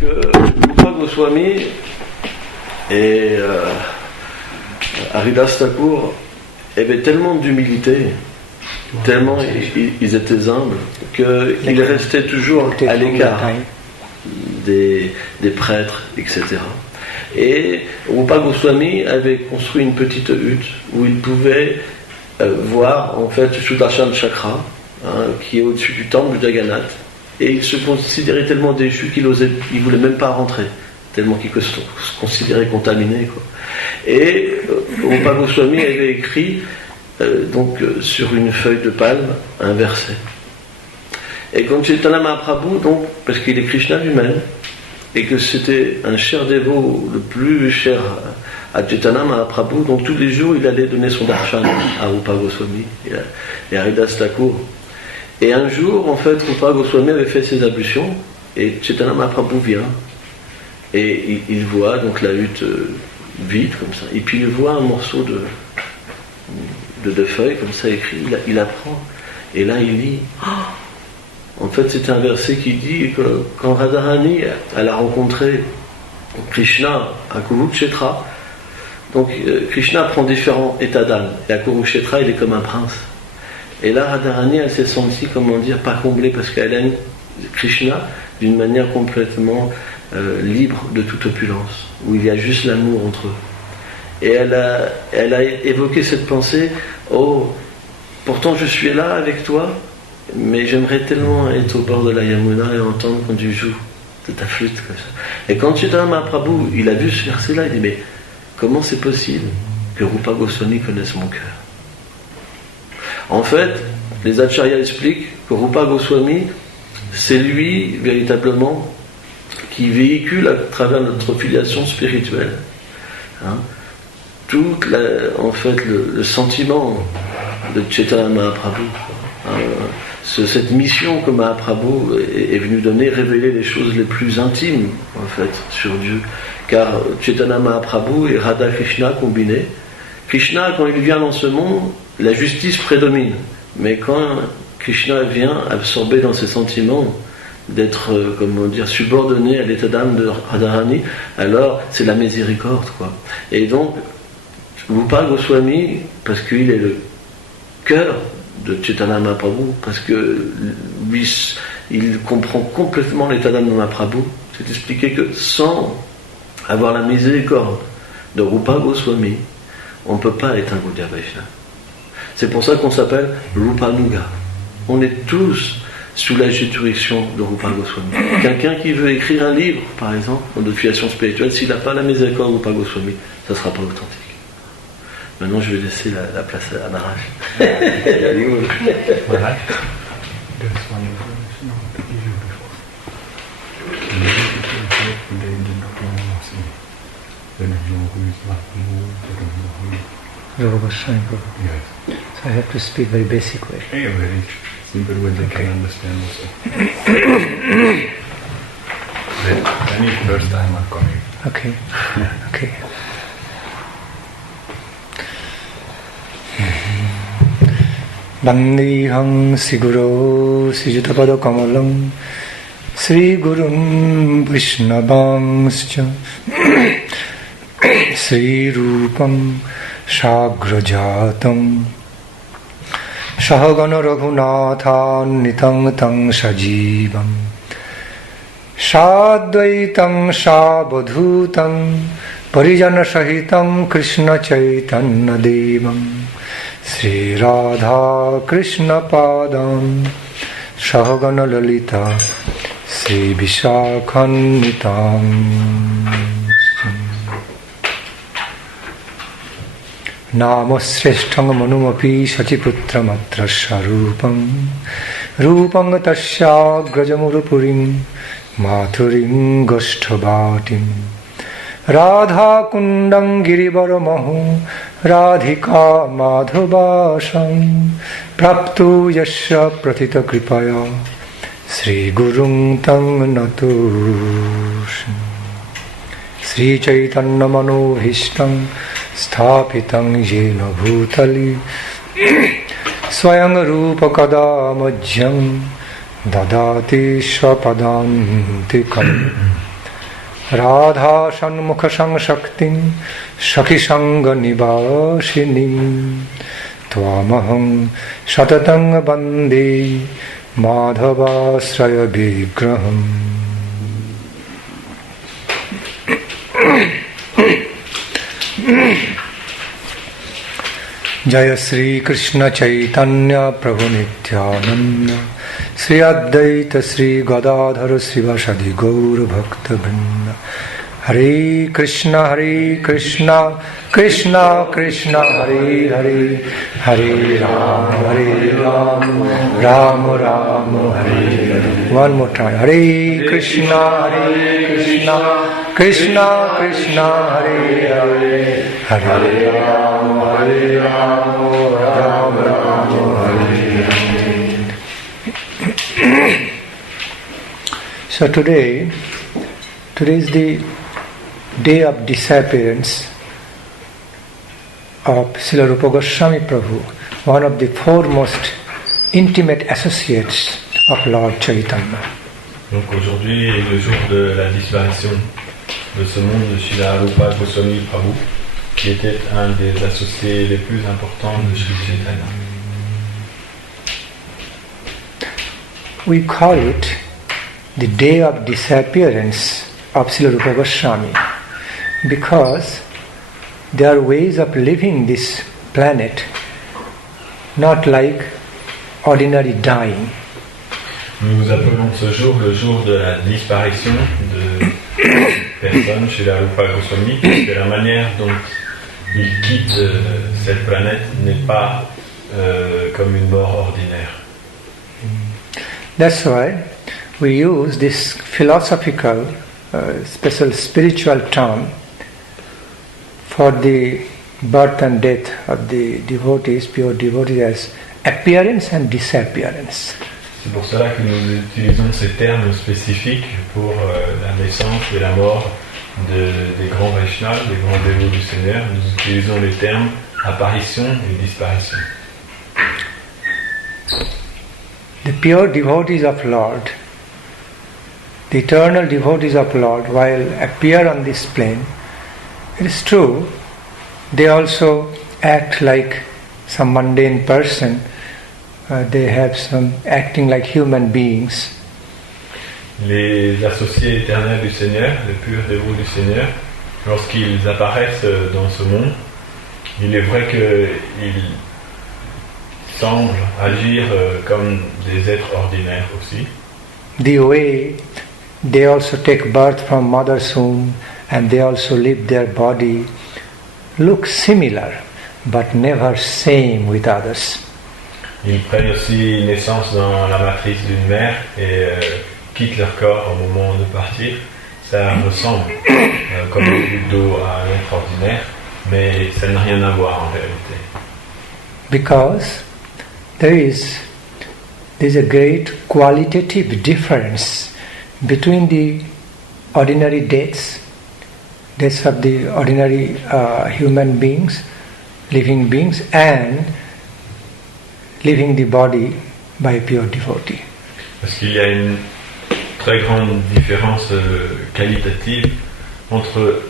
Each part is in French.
que Rupa Goswami et Haridas Thakur avaient tellement d'humilité, tellement ils étaient humbles, qu'ils restaient toujours à l'écart des prêtres, etc. Et Rupa Goswami avait construit une petite hutte où il pouvait voir en fait Sudarshan Chakra, qui est au-dessus du temple de Jagannath, et il se considérait tellement déchu qu'il voulait même pas rentrer, tellement qu'il se considérait contaminé, quoi. Et Rupa Goswami avait écrit sur une feuille de palme un verset. Et quand Chaitanya Mahaprabhu, donc, parce qu'il est Krishna lui-même, et que c'était un cher dévot, le plus cher à Chaitanya Mahaprabhu, donc tous les jours il allait donner son darshan à Rupa Goswami et à Haridas Thakur. Et un jour, en fait, Rupa Goswami avait fait ses ablutions, et Chaitanya Mahaprabhu vient, et il voit donc la hutte vide, comme ça, et puis il voit un morceau de feuille, comme ça, écrit, il apprend, et là il lit. En fait, c'est un verset qui dit que quand Radharani elle a rencontré Krishna à Kurukshetra, donc Krishna prend différents états d'âme, et à Kurukshetra il est comme un prince. Et là, Radharani elle s'est sentie, comment dire, pas comblée, parce qu'elle aime Krishna d'une manière complètement libre de toute opulence, où il y a juste l'amour entre eux. Et elle a évoqué cette pensée, oh, pourtant je suis là avec toi, mais j'aimerais tellement être au bord de la Yamuna et entendre quand tu joues de ta flûte comme ça. Et quand Chaitanya Mahaprabhu, il a vu ce verset-là, il dit, mais comment c'est possible que Rupa Goswami connaisse mon cœur? En fait, les acharyas expliquent que Rupa Goswami, c'est lui véritablement qui véhicule à travers notre filiation spirituelle en fait le sentiment de Chaitanya Mahaprabhu. Cette mission que Mahaprabhu est venu donner, révéler les choses les plus intimes en fait sur Dieu, car Chaitanya Mahaprabhu et Radha Krishna combinés, Krishna quand il vient dans ce monde, la justice prédomine, mais quand Krishna vient absorber dans ses sentiments, d'être, comment dire, subordonné à l'état d'âme de Radharani, alors c'est la miséricorde, quoi. Et donc Rupa Goswami, parce qu'il est le cœur de Chaitanya Mahaprabhu, parce que lui, il comprend complètement l'état d'âme de Mahaprabhu. C'est expliqué que sans avoir la miséricorde de Rupa Goswami, on ne peut pas être un Gaudiya Vaishnava. C'est pour ça qu'on s'appelle Rupanuga. On est tous sous la juridiction de Rupa Goswami. Quelqu'un qui veut écrire un livre, par exemple, de filiation spirituelle, s'il n'a pas la miséricorde de Rupa Goswami, ça ne sera pas authentique. Maintenant, je vais laisser la place à Maharaj. Maharaj, Yes. So I have to speak very basic way. Yeah, very simple way they can understand also. Any first time are coming. Okay. Okay. Vandeham Siguro Sijudapada Kamalam Sri Gurum Vaishnavangscha Sri Rupam Shagrajatam Sahagana Raghunathan Nitang Tang Sajivam Sadvaitam Sabadhutam Parijana Sahitam Krishna Chaitanya Devam Sri Radha Krishna Padam Sahagana Lalita Sri Vishakhannitam Namasreshthang manumapi Sachiputram Atrasharupam Rupam Tasya Grajamurupurim Mathurim Goshthabatim Radha Kundam Girivaramahu Radhika Madhavasam Praptu Yasya Pratita Kripaya Sri Gurung Tam Natusham Sri Chaitanya Manobhishtam Sthapitam Yena Bhutali Swayam Rupa Kadamajyam Dadati Swapadantikam Radha Shanmukha Shaktim Shaki Sangha Nivasinim Tvamaham Shatatang Bandi Madhava Sraya Vigraham. Jaya Sri Krishna Chaitanya Prabhu Nityananda Sri Advaita Sri Gadadhara Srivasadi Gaura Bhakta Vrinda. Hare Krishna Krishna Krishna Hare Hare Hare Ram Ram Ram Hare Hare. One more time. Hare Krishna Krishna Krishna Hare Hare Hare Ram Ram Ram Hare Hare. So today is the day of disappearance of Srila Rupa Goswami Prabhu, one of the foremost intimate associates of Lord Chaitanya. Donc aujourd'hui est le jour de la disparition de ce monde de Srila Rupa Goswami Prabhu, qui était un des associés les plus importants de Sri Chaitanya. We call it the day of disappearance of Srila Rupa Goswami because there are ways of living this planet not like ordinary dying. Nous appelons ce jour le jour de la disparition de personnes chez la Rupa Goswami, parce que la manière dont ils quittent cette planète n'est pas comme une mort ordinaire. That's why we use this philosophical, special spiritual term for the birth and death of the devotees, pure devotees, as appearance and disappearance. C'est pour cela que nous utilisons ces termes spécifiques pour la naissance et la mort des grands Vaishnavas, des grands dévots du Seigneur. Nous utilisons les termes apparition et disparition. The pure devotees of Lord, the eternal devotees of Lord, while appear on this plane, it is true, they also act like some mundane person. They have some acting like human beings. Les associés éternels du Seigneur, les purs dévots du Seigneur, lorsqu'ils apparaissent dans ce monde, il est vrai qu'ils semblent agir comme des êtres ordinaires aussi. The way they also take birth from mother's womb and they also leave their body look similar but never same with others. Ils prennent aussi naissance dans la matrice d'une mère et quittent leur corps au moment de partir. Ça ressemble comme une goutte d'eau à un être ordinaire, mais ça n'a rien à voir en réalité. Because there's a great qualitative difference between the ordinary deaths of the ordinary human beings, living beings, and leaving the body by a pure devotee. Parce qu'il y a une très grande différence qualitative entre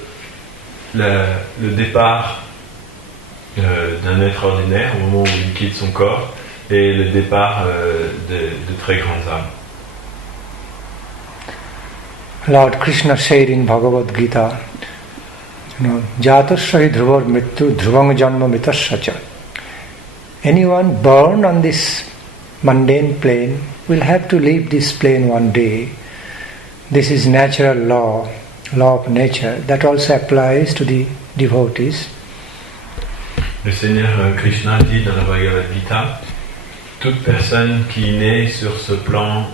le départ d'un être ordinaire au moment où il quitte son corps et le départ de très grandes âmes. Lord Krishna said in Bhagavad Gita, Jatasya dhruvar mrityu dhruvang janma mitasya. Anyone born on this mundane plane will have to leave this plane one day. This is natural law of nature. That also applies to the devotees. Le Seigneur Krishna dit dans la Bhagavad Gita, toute personne qui naît sur ce plan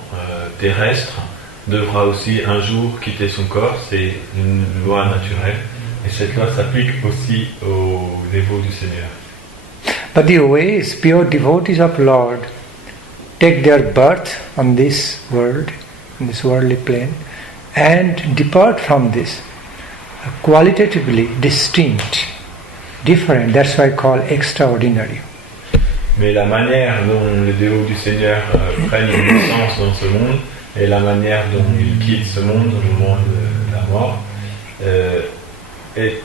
terrestre devra aussi un jour quitter son corps. C'est une loi naturelle. Et cette loi s'applique aussi aux dévots du Seigneur. But the ways pure devotees of Lord take their birth on this world, in this worldly plane, and depart from this, are qualitatively distinct, different. That's why called extraordinary. Mais la manière dont les dévots du Seigneur prennent une naissance dans ce monde et la manière dont ils quittent ce monde au moment de la mort est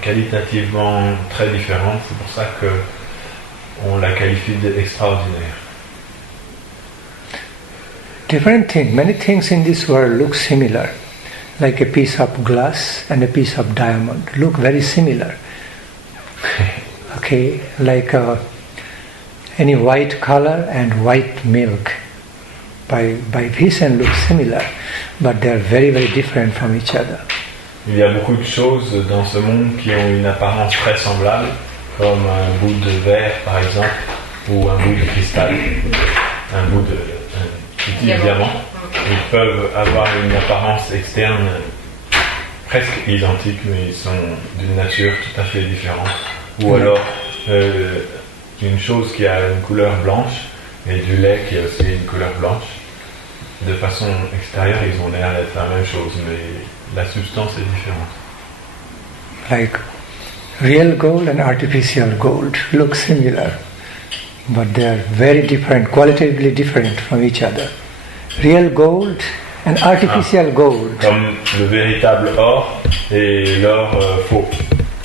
qualitativement très différente. C'est pour ça qu'on la qualifie d'extraordinaire. Different things, many things in this world look similar, like a piece of glass and a piece of diamond look very similar. Okay, like any white color and white milk by vision look similar, but they are very, very different from each other. Il y a beaucoup de choses dans ce monde qui ont une apparence très semblable, comme un bout de verre par exemple, ou un bout de cristal, un bout de petit diamant. Ils peuvent avoir une apparence externe presque identique, mais ils sont d'une nature tout à fait différente. Ou alors une chose qui a une couleur blanche et du lait qui a aussi une couleur blanche. De façon extérieure, ils ont l'air d'être la même chose, mais la substance est différente. Like real gold and artificial gold look similar, but they are very different, qualitatively different from each other. Real gold and artificial gold. Comme le véritable or et l'or faux,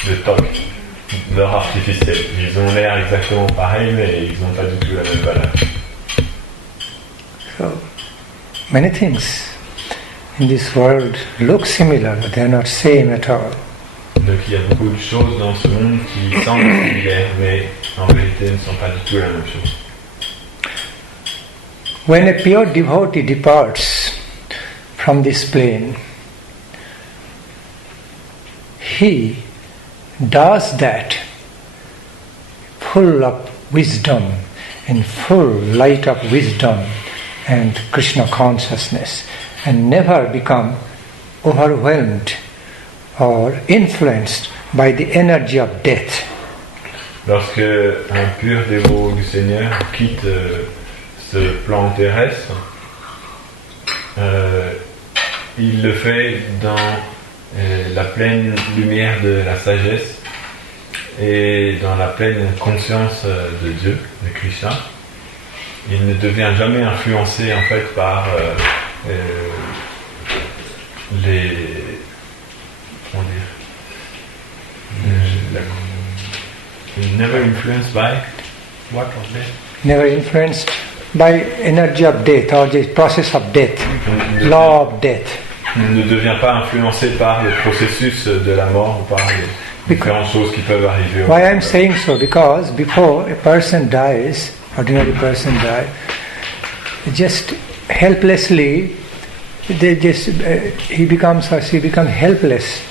le toc, l'or artificiel. Ils ont l'air exactement pareils, mais ils n'ont pas du tout la même valeur. So, many things in this world look similar, but they are not same at all. Donc il y a beaucoup de choses dans ce monde qui semblent similaires, mais en vérité ne sont pas du tout la même chose. When a pure devotee departs from this plane, he does that full of wisdom, in full light of wisdom and Krishna consciousness, and never become overwhelmed or influenced by the energy of death. Lorsque un pur dévot du Seigneur quitte ce plan terrestre, il le fait dans la pleine lumière de la sagesse et dans la pleine conscience de Dieu, de Krishna. Il ne devient jamais influencé en fait par les never influenced by what of death? Never influenced by energy of death or the process of death, law of death. Ne devient pas influencé par le processus de la mort ou par les différentes choses qui peuvent arriver. Why I am saying so? Because before a person dies, ordinary person dies, just helplessly, he becomes or she becomes helpless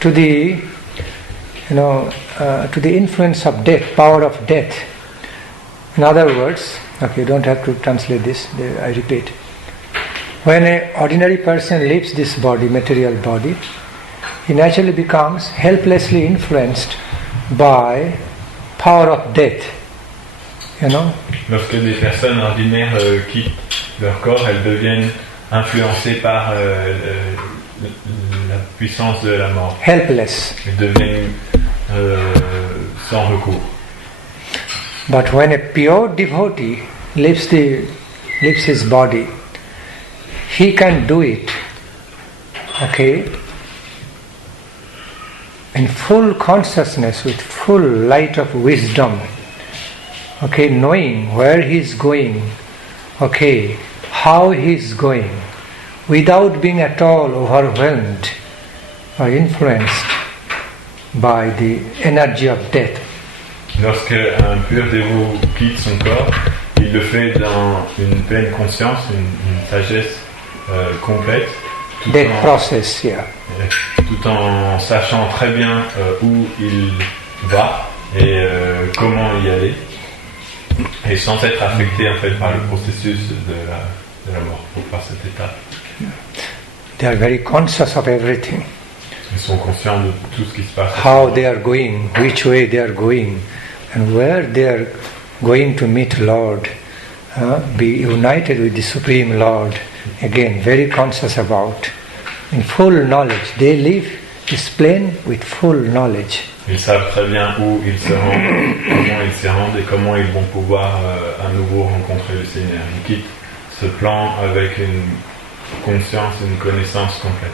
to the, to the influence of death, power of death. In other words, okay, you don't have to translate this. I repeat. When an ordinary person leaves this body, material body, he naturally becomes helplessly influenced by power of death. Lorsque des personnes ordinaires quittent leur corps, elles deviennent influencées par la puissance de la mort. Helpless. Elles deviennent sans recours. But when a pure devotee leaves his body, he can do it, okay, in full consciousness, with full light of wisdom, okay, knowing where he is going, okay, how he is going, without being at all overwhelmed or influenced by the energy of death. Lorsque un pur dévot quitte son corps, il le fait dans une pleine conscience, une sagesse complète, tout en sachant très bien où il va et comment y aller, et sans être affecté en fait par le processus de la mort, par cet état. They are very conscious of everything. Ils sont conscients de tout ce qui se passe. How they are going, which way they are going, and where they are going to meet Lord, be united with the Supreme Lord. Again, very conscious about, in full knowledge. They leave this plane with full knowledge. Ils savent très bien où ils se rendent, comment ils s'y rendent et comment ils vont pouvoir à nouveau rencontrer le Seigneur. Ils quittent ce plan avec une conscience, une connaissance complète.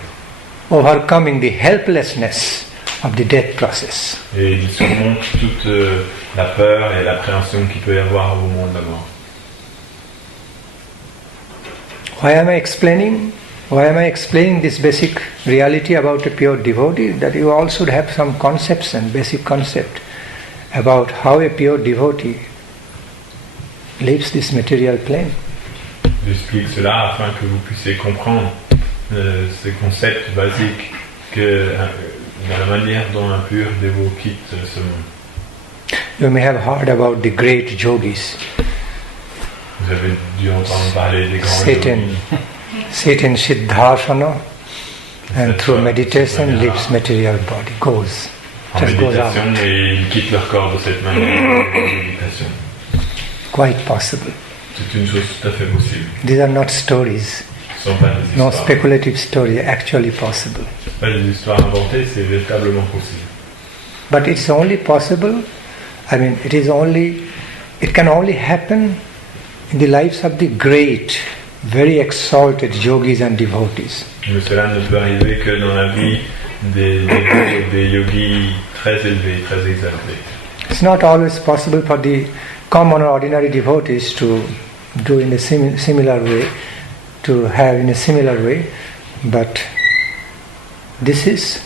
overcoming the helplessness of the death process. Et il surmonte toute la peur et l'appréhension qu'il peut y avoir au moment de la mort. Why am I explaining? Why am I explaining this basic reality about a pure devotee? That you all should have some concepts and basic concept about how a pure devotee leaves this material plane. J'explique cela afin que vous puissiez comprendre ces concepts basiques que la manière dont un pur dévot quitte ce monde. You may have heard about the great yogis. Vous avez dû entendre parler des grands yogis. Sit in Siddhasana and through meditation leaves material body, goes. En Just goes out. méditation et ils quittent leur corps de cette manière en méditation. Quite possible. C'est une chose tout à fait possible. These are not stories. Ce ne sont pas des No histoires. speculative story, actually possible. Ce ne sont pas des histoires inventées, c'est véritablement possible. But it's only possible, it can only happen in the lives of the great, very exalted yogis and devotees. Mais cela ne peut arriver que dans la vie des yogis très élevés, très exaltés. It's not always possible for the common or ordinary devotees to do in a similar way, to have in a similar way, but this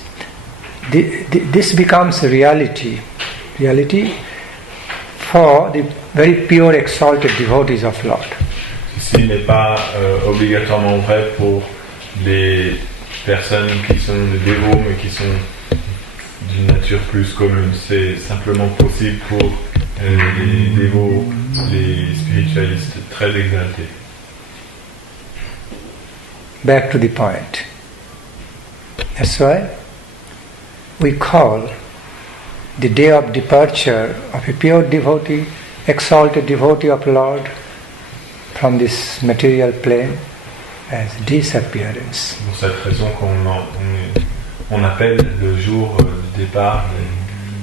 becomes a reality for the very pure exalted devotees of Lord. Ceci n'est pas obligatoirement vrai pour les personnes qui sont des dévots mais qui sont d'une nature plus commune. C'est simplement possible pour les dévots, les spiritualistes très exaltés. Back to the point. That's why we call the day of departure of a pure devotee, exalted devotee of Lord from this material plane as disappearance. C'est pour cette raison qu'on appelle le jour du départ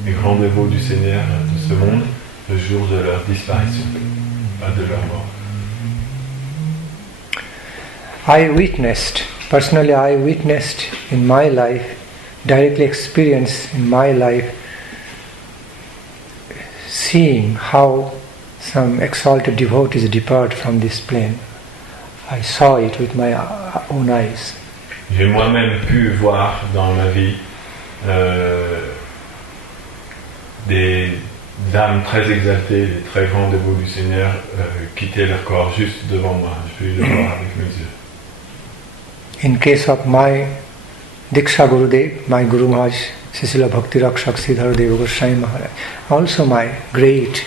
des grands dévots du Seigneur de ce monde, le jour de leur disparition, pas de leur mort. I witnessed in my life, directly experienced in my life, seeing how some exalted devotees depart from this plane. I saw it with my own eyes. J'ai moi-même pu voir dans ma vie des âmes très exaltées, des très grands dévots du Seigneur quitter leur corps juste devant moi. J'ai pu le voir avec mes yeux. In case of my Diksha Gurudev, my Guru Maharaj, Srila Bhakti Rakshak Siddhar Deva Goswami Maharaj, also my great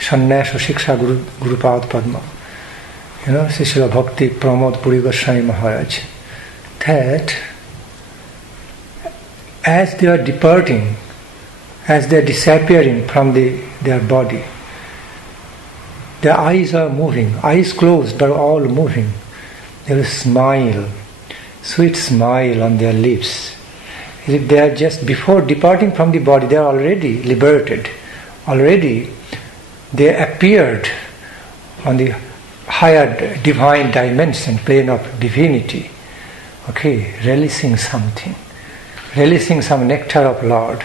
Sannyasa Shiksha Guru Pad Padma, Srila Bhakti Pramod Puri Goswami Maharaj, that as they are departing, as they are disappearing from their body, their eyes are moving, eyes closed but all moving. There is a smile, sweet smile on their lips. As if they are just before departing from the body, they are already liberated. Already they appeared on the higher divine dimension, plane of divinity. Okay, relishing something, relishing some nectar of Lord.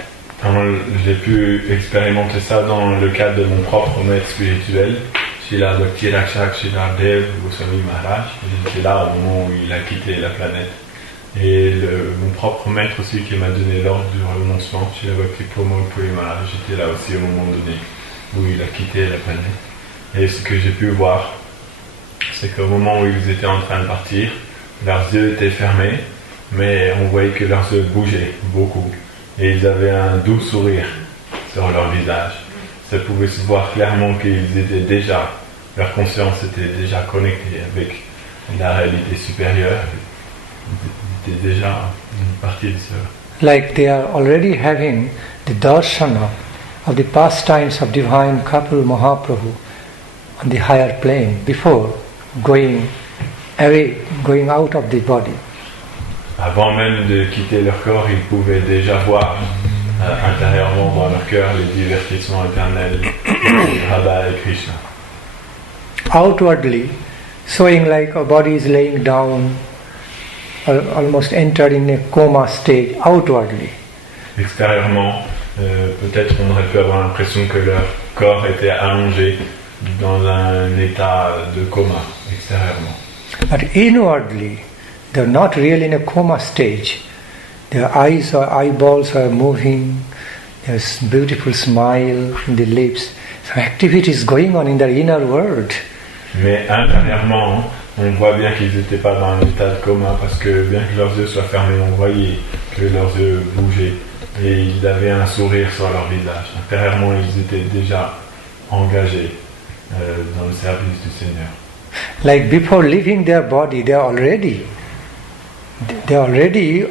J'ai pu expérimenter ça dans le cadre de mon propre maître spirituel, Srila Bhakti Rakshak Siddhar Deva Goswami Maharaj. J'étais là au moment où il a quitté la planète. Et mon propre maître aussi qui m'a donné l'ordre du renoncement, Srila Bhakti Pramod Puri Maharaj, j'étais là aussi au moment donné où il a quitté la planète. Et ce que j'ai pu voir, c'est qu'au moment où ils étaient en train de partir, leurs yeux étaient fermés, mais on voyait que leurs yeux bougeaient beaucoup. Et ils avaient un doux sourire sur leur visage. Ça pouvait se voir clairement qu'ils étaient déjà, leur conscience était déjà connectée avec la réalité supérieure. Ils étaient déjà une partie de cela. Like they are already having the darshana of the pastimes of divine Kapil Mahaprabhu on the higher plane before going away, going out of the body. Avant même de quitter leur corps, ils pouvaient déjà voir intérieurement dans leur cœur les divertissements éternels de Radha et Krishna. Outwardly, showing like a body is laying down almost entered in a coma state outwardly. Extérieurement, peut-être on aurait pu avoir l'impression que leur corps était allongé dans un état de coma, extérieurement. But inwardly, they're not really in a coma stage. Their eyes or eyeballs are moving. There's beautiful smile in the lips. So activity is going on in their inner world. Mais intérieurement, on voit bien qu'ils n'étaient pas dans un état de coma parce que bien que leurs yeux soient fermés, on voyait que leurs yeux bougeaient et ils avaient un sourire sur leur visage. Intérieurement, ils étaient déjà engagés dans le service du Seigneur. Like before leaving their body, they're already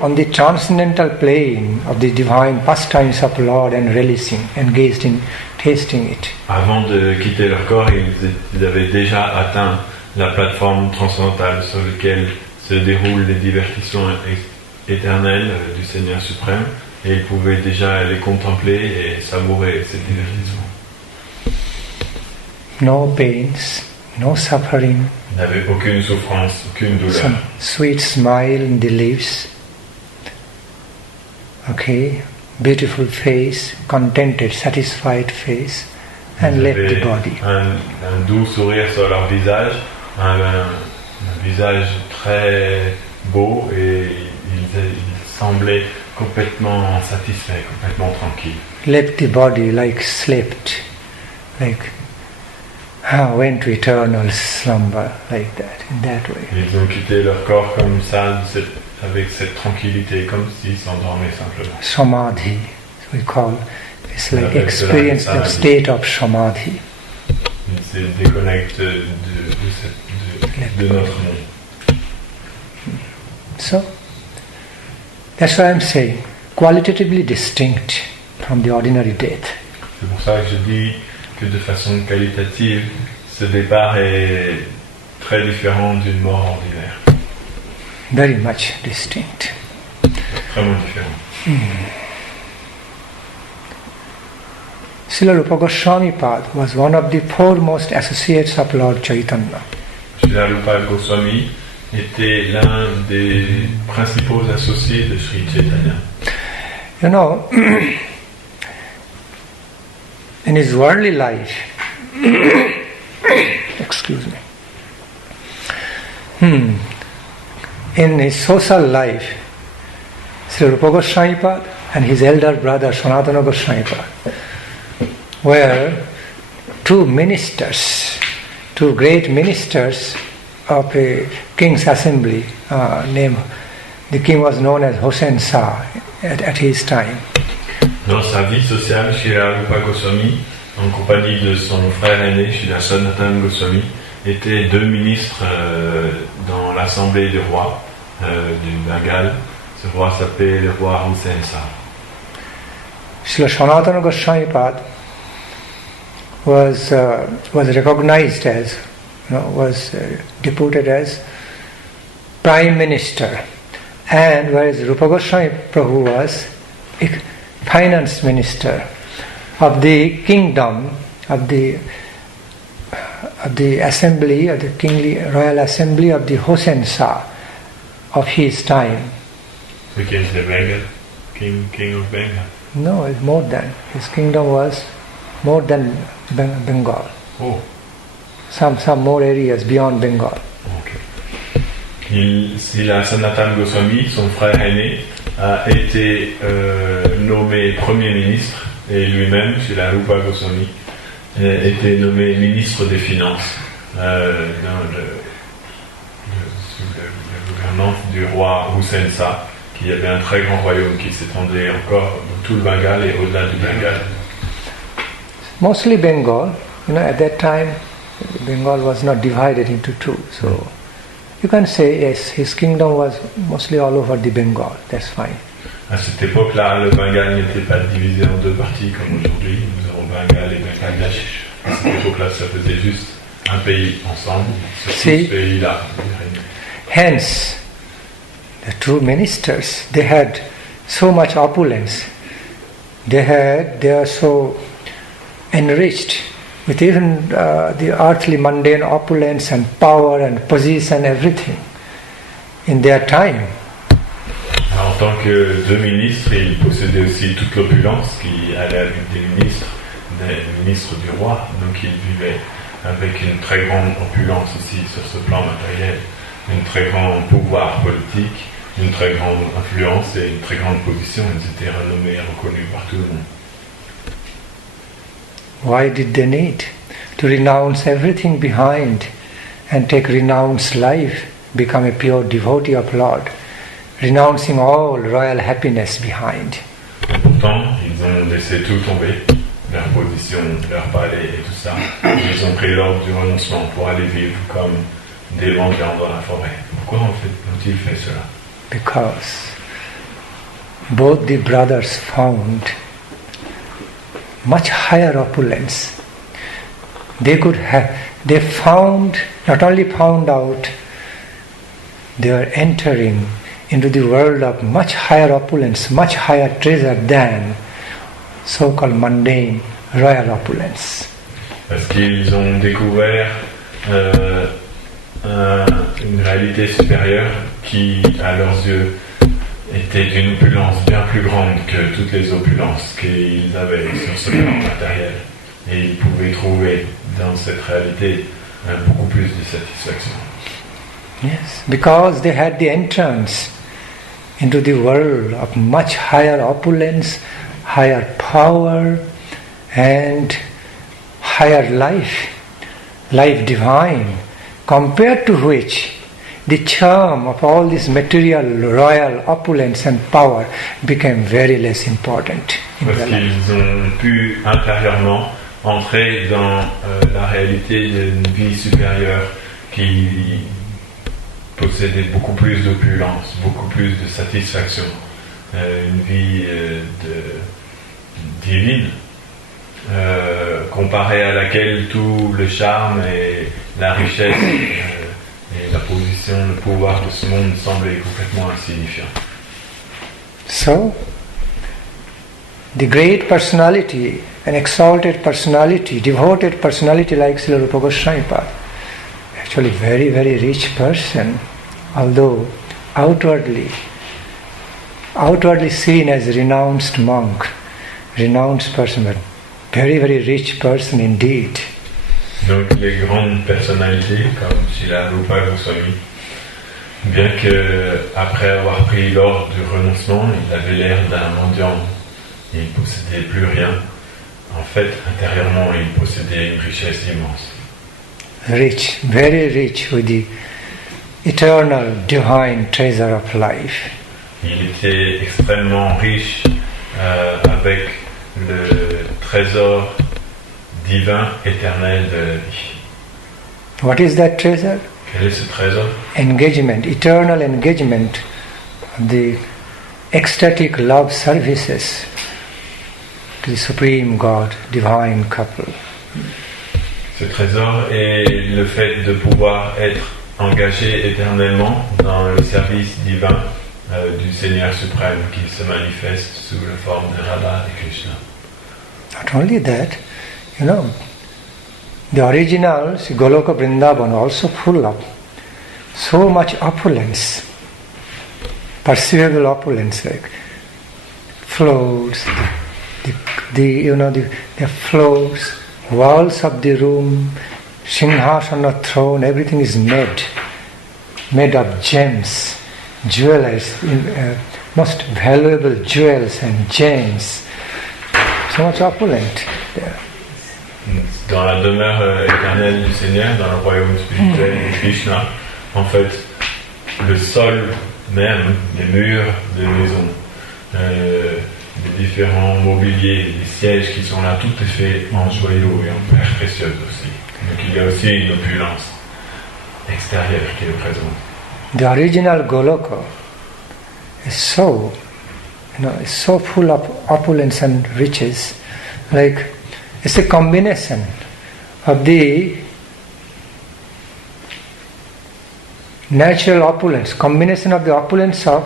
on the transcendental plane of the divine pastimes of Lord and relishing, engaged in tasting it. Avant de quitter leur corps, ils avaient déjà atteint la plateforme transcendantale sur laquelle se déroulent les divertissements éternels du Seigneur suprême, et ils pouvaient déjà les contempler et savourer ces divertissements. No pains, no suffering. Il n'avait aucune souffrance, aucune douleur. Some sweet smile in the lips. Okay, beautiful face, contented, satisfied face, and left the body. Un doux sourire sur leur visage, un visage très beau, et ils semblaient complètement satisfaits, complètement tranquilles. Left the body like slept, like went to eternal slumber, like that, in that way. Ils ont quitté leur corps comme ça, avec cette tranquillité, comme s'ils s'endormaient simplement. Samadhi, we call, it's like experience the state of samadhi. Ils se déconnectent de notre monde. So, that's why I'm saying, qualitatively distinct from the ordinary death. C'est pour ça que je dis que de façon qualitative, ce départ est très différent d'une mort ordinaire. Very much distinct. Vraiment différent. Srila Rupa Goswami Pad was one of the foremost associates of Lord Chaitanya. Srila Rupa Goswami était l'un des principaux associés de Sri Chaitanya. You know, in his worldly life, excuse me, in his social life, Sri Rupa Goswami Pad and his elder brother Sanatana Goswami Pad were two great ministers of a king's assembly. The king was known as Hossein Shah at his time. Dans sa vie sociale, Srila Rupa Goswami, en compagnie de son frère aîné, Srila Sanatana Goswami, étaient deux ministres dans l'assemblée des rois du Bengale. Ce roi s'appelait le roi Hossein Shah. Srila Sanatana Goswami Pad was recognized as, was deputed as Prime Minister, and whereas Rupa Goswami Prabhu was Finance Minister of the kingdom, of the assembly, of the kingly royal assembly of the Hossein Shah of his time. The king of Bengal, king of Bengal. No, it's more than. His kingdom was more than Bengal. Oh. Some more areas beyond Bengal. Okay. Srila Sanatana Goswami, son frère aîné, a été nommé Premier ministre, et lui-même, Srila Rupa Goswami, a été nommé ministre des Finances sous la gouvernance du roi Hossein Shah, qui avait un très grand royaume qui s'étendait encore dans tout le Bengale et au-delà du Bengale. Mostly Bengal, at that time Bengal was not divided into two, so you can say yes, his kingdom was mostly all over the Bengal, that's fine. À cette époque-là, le Bengale n'était pas divisé en deux parties comme aujourd'hui. Nous avons Bengale et Bangladesh. À cette époque-là, ça faisait juste un pays ensemble. Ce pays-là. Hence, the two ministers, they had so much opulence. They are so enriched with even the earthly mundane opulence and power and position, everything in their time. tant que deux ministres, il possédait aussi toute l'opulence qui allait avec des ministres du roi. Donc il vivait avec une très grande opulence aussi sur ce plan matériel, un très grand pouvoir politique, une très grande influence et une très grande position. Ils étaient renommés et reconnus par tout le monde. Why did they need to renounce everything behind and take renounced life, become a pure devotee of Lord, renouncing all royal happiness behind? Et pourtant, ils ont laissé tout tomber, leur position, leur palais et tout ça. Ils ont pris l'ordre du renoncement pour aller vivre comme des mendiants dans la forêt. Pourquoi ont-ils fait cela? Because both the brothers found much higher opulence. They not only found out, they were entering into the world of much higher opulence, much higher treasure than so-called mundane royal opulence. Parce qu'ils ont découvert une réalité supérieure qui, à leurs yeux, était d'une opulence bien plus grande que toutes les opulences qu'ils avaient sur ce plan matériel. Et ils pouvaient trouver dans cette réalité beaucoup plus de satisfaction. Yes, because they had the entrance into the world of much higher opulence, higher power, and higher life divine, compared to which the charm of all this material, royal opulence and power became very less important. Parce qu'ils ont pu intérieurement entrer dans la réalité d'une vie supérieure qui possédait beaucoup plus d'opulence, beaucoup plus de satisfaction, une vie divine, comparée à laquelle tout le charme et la richesse et la position, le pouvoir de ce monde semblaient complètement insignifiants. So, the great personality, an exalted personality, devoted personality like Srila Rupa Goswami Pad, actually very, very rich person, although outwardly seen as a renounced monk, renounced person, but very, very rich person indeed. Donc les grandes personnalités comme Srila Rupa Goswami, bien que après avoir pris l'ordre du renoncement, il avait l'air d'un mendiant, il ne possédait plus rien. En fait, intérieurement, il possédait une richesse immense. Rich, very rich with the eternal divine treasure of life. Il était extrêmement riche avec le trésor divin éternel de la vie. What is that treasure? Quel est ce trésor? Engagement, eternal engagement, the ecstatic love services to the Supreme God, divine couple. Ce trésor est le fait de pouvoir être engagé éternellement dans le service divin du Seigneur suprême qui se manifeste sous la forme de Radha et Krishna. Not only that, the original Goloka Vrindavan also full of so much opulence, perceivable opulence, like floors, the floors, walls of the room, Singhasana throne, everything is made of gems, jewelers, most valuable jewels and gems. So much opulent there. Dans la demeure éternelle du Seigneur, dans le royaume spirituel de Krishna, en fait, le sol même, les murs des maisons, les différents mobiliers, les sièges qui sont là, tout est fait en joyaux et en pierres précieuses aussi. Donc il y a aussi une opulence extérieure qui est présente. The original Goloka is so full of opulence and riches, like it's a combination of the natural opulence, combination of the opulence of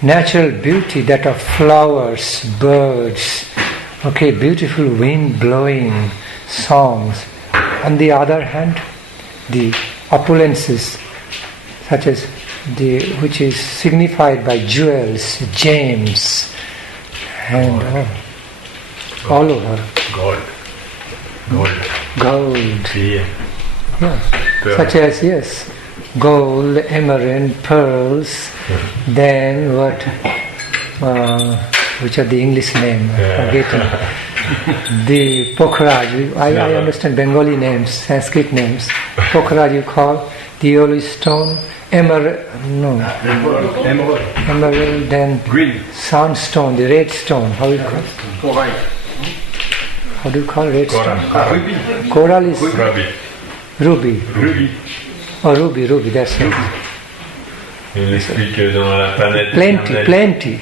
natural beauty, that of flowers, birds, beautiful wind blowing songs. On the other hand, the opulences such as which is signified by jewels, gems, and all over. Gold. Yeah. Such as, yes, gold, emerald, pearls, then what, which are the English name, forgetting. The Pokhraj, I understand Bengali names, Sanskrit names. Pokhraj you call, the yellow stone, emerald, then green sandstone, the red stone, how do you call it? How do you call red stone? Coral is ruby. Oh, ruby, that's it. Il explique que dans la planète Plenty.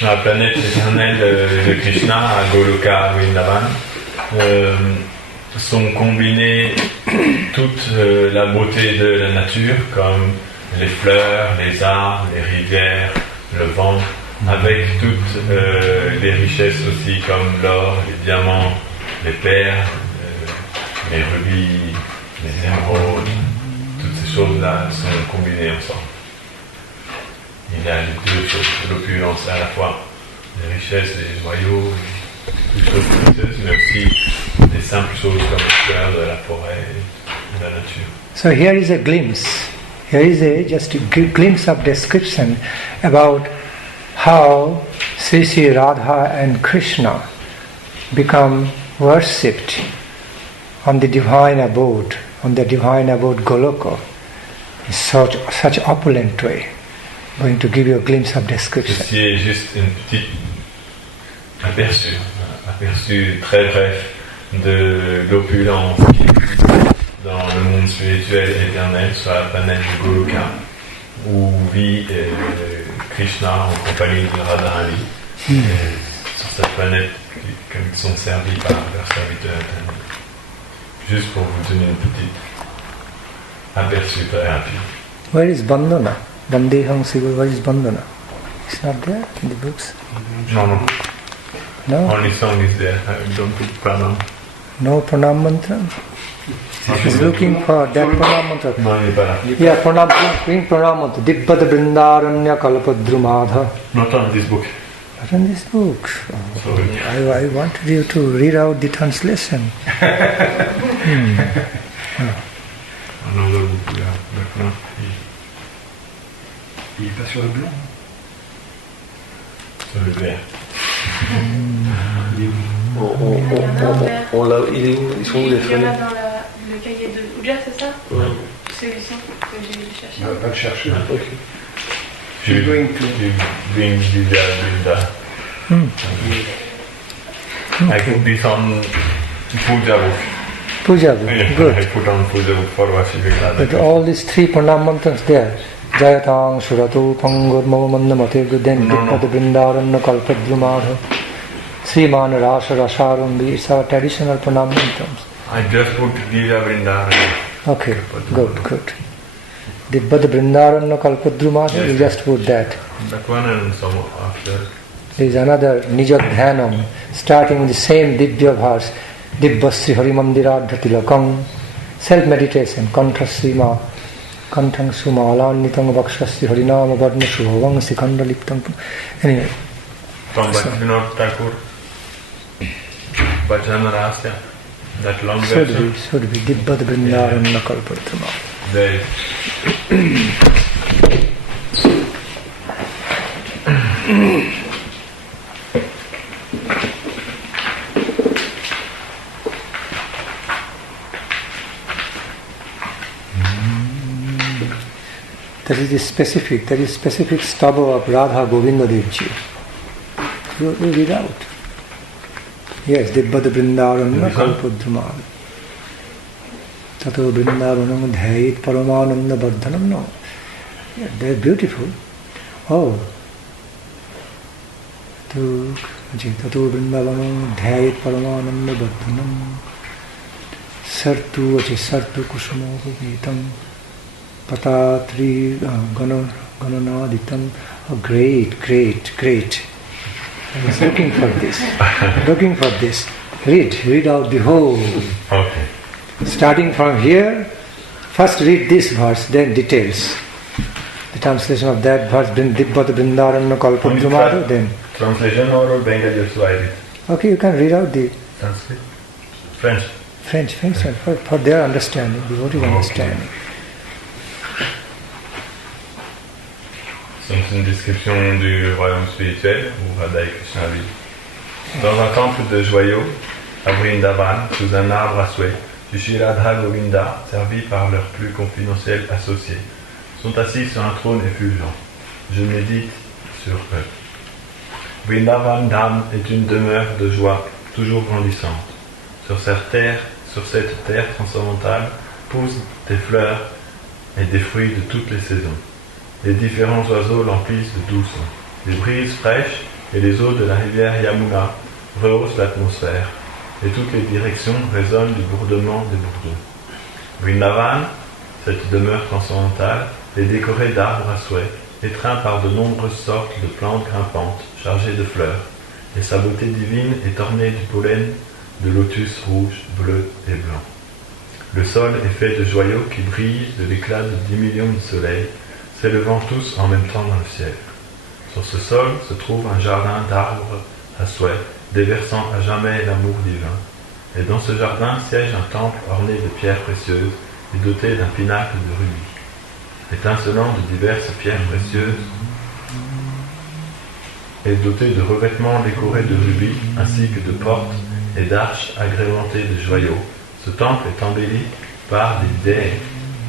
Dans la planète éternelle de Krishna, à Goloka, Vrindavan, sont combinées toute la beauté de la nature, comme les fleurs, les arbres, les rivières, le vent, avec toutes les richesses aussi, comme l'or, les diamants, les perles, les rubis, les émeraudes. Toutes ces choses-là sont combinées ensemble. Il y a les deux choses, l'opulence à la fois, les richesses, les joyaux, les choses précieuses, mais aussi des simples choses comme les fleurs de la forêt et de la nature. So here is a glimpse. Here is just a glimpse of description about how Sri Sri Radha and Krishna become worshipped on the divine abode Goloka, in such opulent way. I'm going to give you a glimpse of description. Ceci est juste une petite aperçu très bref de l'opulence qui existe dans le monde spirituel éternel sur la planète de Goloka, où vit Krishna en compagnie de Radharani. Sur cette planète, comme ils sont servis par leurs serviteurs éternels. Juste pour vous donner une petite aperçu très rapide. Where is Bandhana? Bandeham Siva, where is Bandhana? It's not there in the books? No. No? Song is there. I don't put pranam. No pranam mantra? He's looking for that pranam mantra. Yeah, pranam, bring pranam mantra. Dibbad Brindaranya Kalpadrumadha. Not on this book. Not in this book. Oh, I wanted you to read out the translation. Another book, yeah, but not. Il est pas sur le blanc. Sur le vert. Ils sont où les Il y en feuilles? a dans le cahier de Ouja, c'est ça? Ouais. Celui-ci que j'ai cherché. On va pas le chercher. Ok. You bring Vidya. I put this on Puja book. Puja book, good. I put on Puja book for worshipping Radha. But all these three pranam mantras there. Jayatang Suratu Pangur Mamamandamate Guden Dippad Brindaranna Kalpadrumadha Sriman Rasa Rasaram. These are traditional pranam mantras. I just put Lila Vrindaran. Okay, good. Dibbad Brindaranna Kalpadrumadha, you just put that. That one and some after. There is another Nijadhanam, starting with the same Dibya verse. Dibbasri Harimandiradhatilakam. Self-meditation, Kanthasrima, Kanthang Sumalanitang Vakshasri Harinama Varna Shubhavang Sikanda Liptam. Anyway. From Bhaktivinoda Thakur, Bhajan Rasya, that long version. Should be Dibbad Brindaranna Kalpadrumadha. There is. That is specific stava of Radha Govinda Devji. You read out. Yes, Dibbad Brindaranna Kalpadrumadha. Tato Brindaranam Dhayit Paramananda Bardhanam. No. Yeah, they're beautiful. Oh. Tato Brindaranam Dhayit Paramananda Bardhanam. Sartu Kusumo Vitam. Patatri Gananaditam. Oh, great. I was looking for this. Read out the whole. Okay. Starting from here, first read this verse, then details. the translation of that verse, Dibbata Brindarana Kalpadrumadu, then. Translation or Bengali also I read. Okay, you can read out the Sanskrit? French. French, for their understanding, devotee understanding. C'est une description du royaume spirituel où Radha et Krishna vivent. Dans un temple de joyaux, à Vrindavan, sous un arbre à souhait, Shri Radha Govinda, servis par leurs plus confidentiels associés, sont assis sur un trône effulgent. Je médite sur eux. Vrindavan Dham est une demeure de joie toujours grandissante. Sur cette terre transcendantale poussent des fleurs et des fruits de toutes les saisons. Les différents oiseaux l'emplissent de doux sons. Les brises fraîches et les eaux de la rivière Yamuna rehaussent l'atmosphère, et toutes les directions résonnent du bourdonnement des bourdons. Vrindavan, cette demeure transcendantale, est décorée d'arbres à souhait, étreint par de nombreuses sortes de plantes grimpantes chargées de fleurs, et sa beauté divine est ornée du pollen de lotus rouge, bleu et blanc. Le sol est fait de joyaux qui brillent de l'éclat de 10 millions de soleils, s'élevant tous en même temps dans le ciel. Sur ce sol se trouve un jardin d'arbres à souhait, déversant à jamais l'amour divin. Et dans ce jardin siège un temple orné de pierres précieuses et doté d'un pinacle de rubis. Étincelant de diverses pierres précieuses et doté de revêtements décorés de rubis, ainsi que de portes et d'arches agrémentées de joyaux, ce temple est embelli par des dais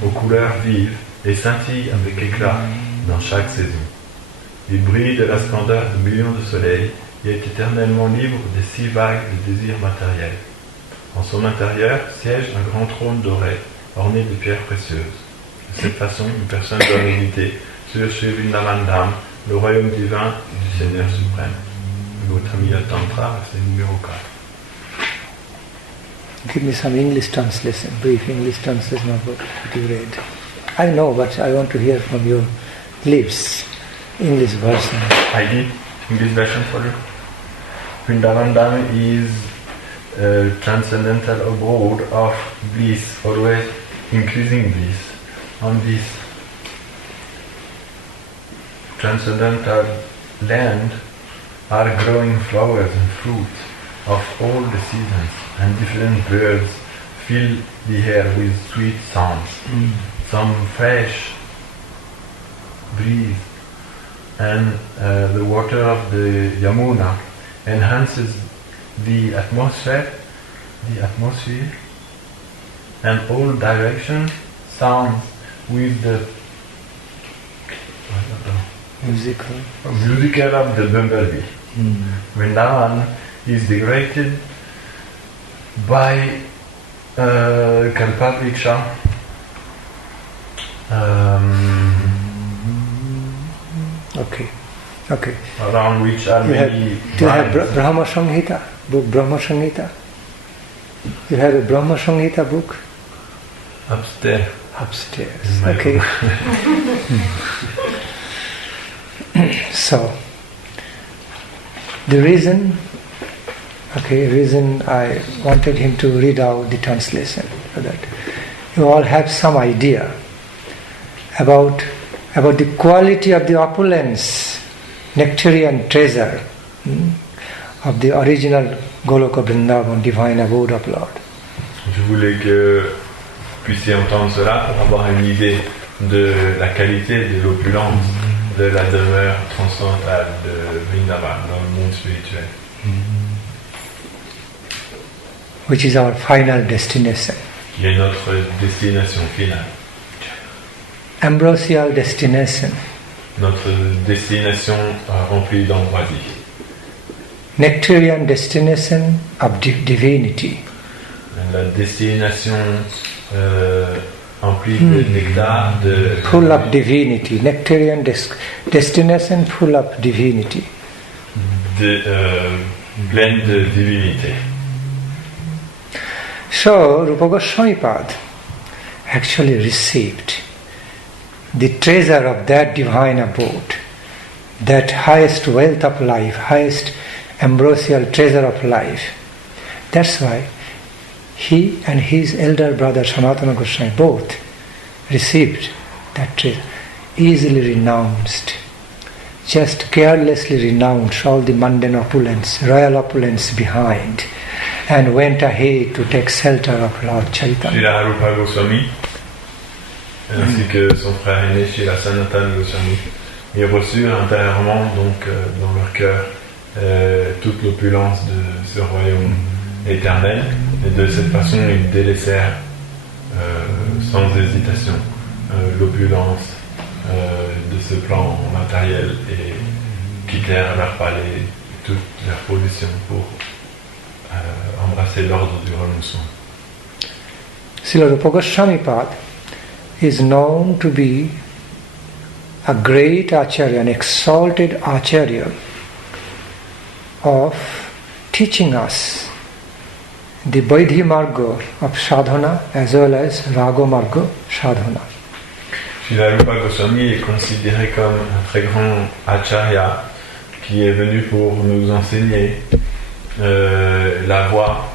aux couleurs vives et scintille avec éclat dans chaque saison. Il brille de la splendeur de millions de soleils et est éternellement libre des 6 vagues de désirs matériels. En son intérieur siège un grand trône doré, orné de pierres précieuses. De cette façon, une personne doit méditer sur Sri Vrindavan Dham, le royaume divin du Seigneur suprême. Gautamiya Tantra, verset numéro 4. Give me some English translation, brief English translation of what you read. I know, but I want to hear from your lips, English version. I did English version for you. Vrindavan Dham is a transcendental abode of bliss, always increasing bliss. On this transcendental land are growing flowers and fruits of all the seasons, and different birds fill the air with sweet sounds. Some fresh breeze, and the water of the Yamuna enhances the atmosphere, and all directions sounds with the musical of the bumblebee. Vrindavan is decorated by Kalpavriksha, Okay. around which are many Do you have Brahma Samhita? Book Brahma Samhita? You have a Brahma Samhita book? upstairs. Okay. So, the reason I wanted him to read out the translation, so that you all have some idea about the quality of the opulence, nectarian treasure of the original Goloka Vrindavan, divine abode of Lord. Je voulais que vous puissiez entendre cela pour avoir une idée de la qualité, de l'opulence de la demeure transcendantale de Vrindavan dans le monde spirituel. Which is our final destination. Qui est notre destination finale. Ambrosial destination. Notre destination remplie d'ambroisie. Nectarian destination of divinity. La destination emplie de nectar, full of divinity. Nectarian destination full of divinity. Pleine de divinité. So, Rupa Goswami Pad actually received the treasure of that divine abode, that highest wealth of life, highest ambrosial treasure of life. That's why he and his elder brother Sanatana Goswami both received that treasure. easily renounced, just carelessly renounced all the mundane opulence, royal opulence behind, and went ahead to take shelter of Lord Chaitanya. Srila Rupa Goswami, ainsi que son frère aîné Srila Sanatana Goswami, ils reçurent intérieurement donc dans leur cœur toute l'opulence de ce royaume éternel, et de cette façon ils délaissèrent sans hésitation l'opulence de ce plan matériel et quittèrent leur palais, toute leur position pour embrasser l'ordre du renoncement. Srila Rupa Goswami Pad is known to be a great Acharya, an exalted Acharya of teaching us the Vaidhi Marga of sadhana as well as Raga Marga sadhana. Srila Rupa Goswami est considéré comme un très grand Acharya qui est venu pour nous enseigner la voie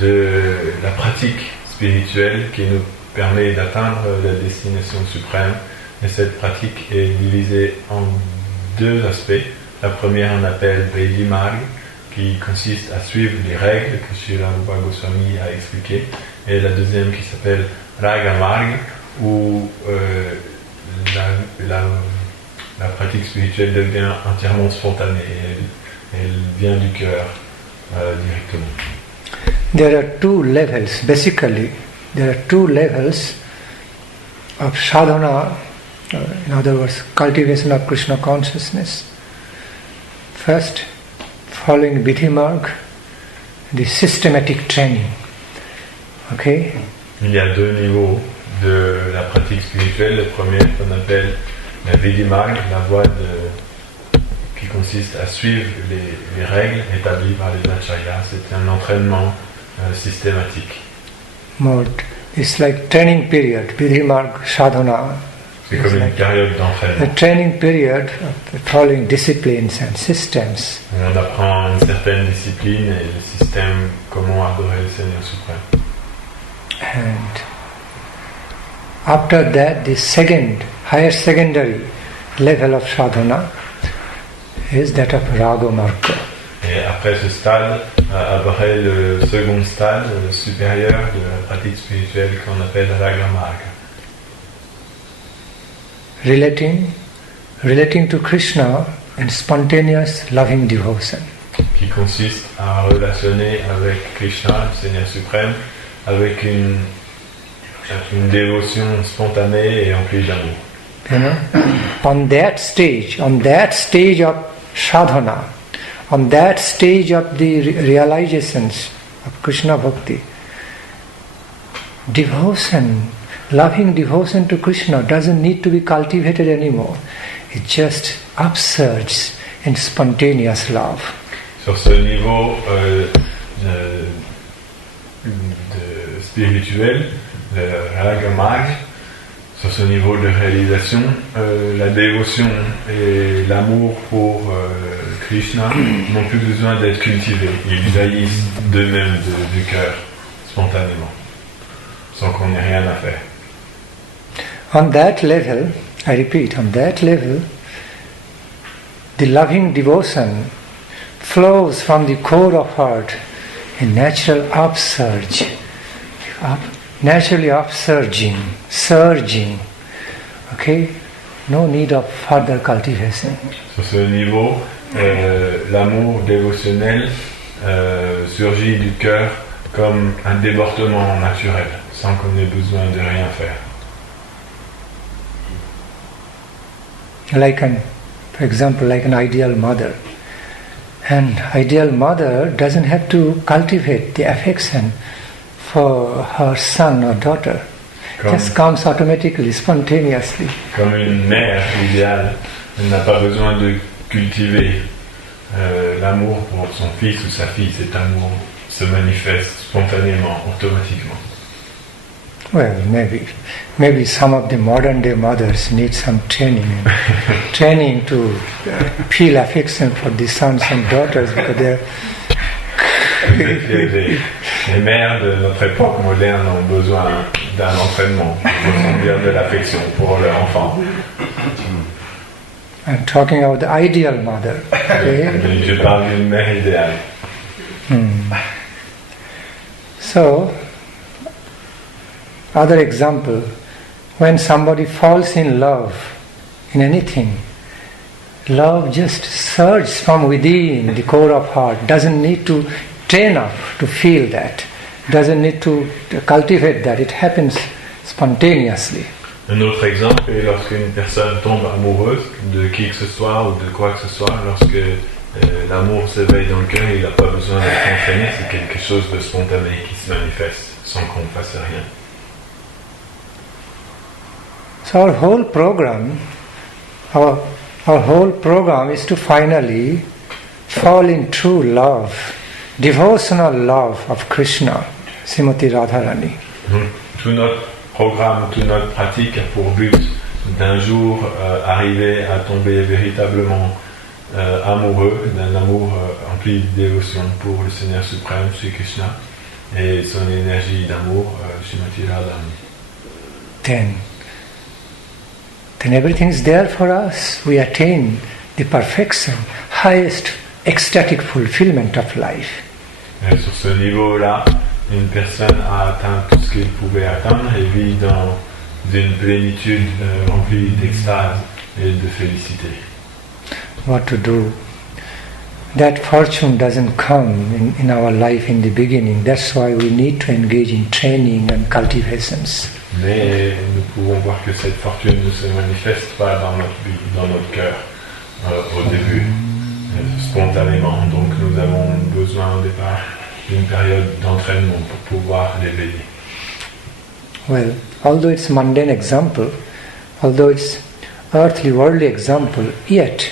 de la pratique spirituelle qui nous permet d'atteindre la destination suprême. Et cette pratique est divisée en deux aspects. La première on appelle Vaidhi Marg, qui consiste à suivre les règles que Srila Rupa Goswami a expliquées, et la deuxième qui s'appelle Raga Marg, où la pratique spirituelle devient entièrement spontanée, elle vient du cœur directement. There are two levels, basically, there are two levels of sadhana, in other words, cultivation of Krishna consciousness. First, following Vidhi Marg, the systematic training. Okay? Il y a deux niveaux de la pratique spirituelle. Le premier qu'on appelle la Vidhi Marg, la voie qui consiste à suivre les règles établies par les acharyas. C'est un entraînement systématique. More, it's like training period, Vidhi Marg sadhana. C'est comme une période d'entraînement. The training period of following disciplines and systems. On apprend une certaine discipline et le système, comment adorer le Seigneur suprême. And after that, the second, higher secondary level of sadhana is that of Raga Marga. Et après ce stade, après le second stade supérieur de la pratique spirituelle qu'on appelle Raga Marga. Relating to Krishna in spontaneous loving devotion. Qui consiste à relationner avec Krishna, le Seigneur suprême, avec une dévotion spontanée et emplie d'amour. You know, on that stage of sadhana, on that stage of the realizations of Krishna Bhakti, devotion, loving devotion to Krishna doesn't need to be cultivated anymore. It just upsurges in spontaneous love. Sur ce niveau spirituel, le Raga Marg, sur ce niveau de réalisation, la dévotion et l'amour pour Krishna n'ont plus besoin d'être cultivés. Ils jaillissent d'eux-mêmes du cœur, spontanément, sans qu'on ait rien à faire. On that level, I repeat, on that level, the loving devotion flows from the core of heart in natural upsurge, naturally upsurging, surging. Okay? No need of further cultivation. Sur ce niveau, l'amour dévotionnel surgit du cœur comme un débordement naturel, sans qu'on ait besoin de rien faire. For example, like an ideal mother. An ideal mother doesn't have to cultivate the affection for her son or daughter. It just comes automatically, spontaneously. Comme une mère idéale, elle n'a pas besoin de cultiver l'amour pour son fils ou sa fille. Cet amour se manifeste spontanément, automatiquement. Well, maybe some of the modern day mothers need some training to feel affection for the sons and daughters, because Les mères de notre époque moderne ont besoin d'un entraînement pour ressentir de l'affection pour leur enfant. I'm talking about the ideal mother. Okay? Je parle d'une mère idéale. So, other example, when somebody falls in love in anything, love just surges from within the core of heart, doesn't need to train up to feel that, doesn't need to cultivate that, it happens spontaneously. Un autre exemple est lorsqu'une personne tombe amoureuse de qui que ce soit ou de quoi que ce soit, lorsque l'amour s'éveille dans le cœur, il n'a pas besoin d'être entraîné, c'est quelque chose de spontané qui se manifeste sans qu'on fasse rien. So our whole program is to finally fall in true love, devotional love of Krishna, Srimati Radharani. Tout notre programme, toute notre pratique a pour but d'un jour arriver à tomber véritablement amoureux, d'un amour empli de dévotion pour le Seigneur suprême, Sri Krishna, et son énergie d'amour, Srimati Radharani. Then everything is there for us. We attain the perfection, highest ecstatic fulfillment of life. Et sur ce niveau-là, une personne a atteint tout ce qu'il pouvait atteindre et vit dans une plénitude remplie d'extase et de félicité. What to do? That fortune doesn't come in our life in the beginning. That's why we need to engage in training and cultivations. Mais nous pouvons voir que cette fortune ne se manifeste pas dans notre cœur au début, spontanément. Donc nous avons besoin au départ d'une période d'entraînement pour pouvoir l'éveiller. Well, although it's mundane example, although it's earthly, worldly example, yet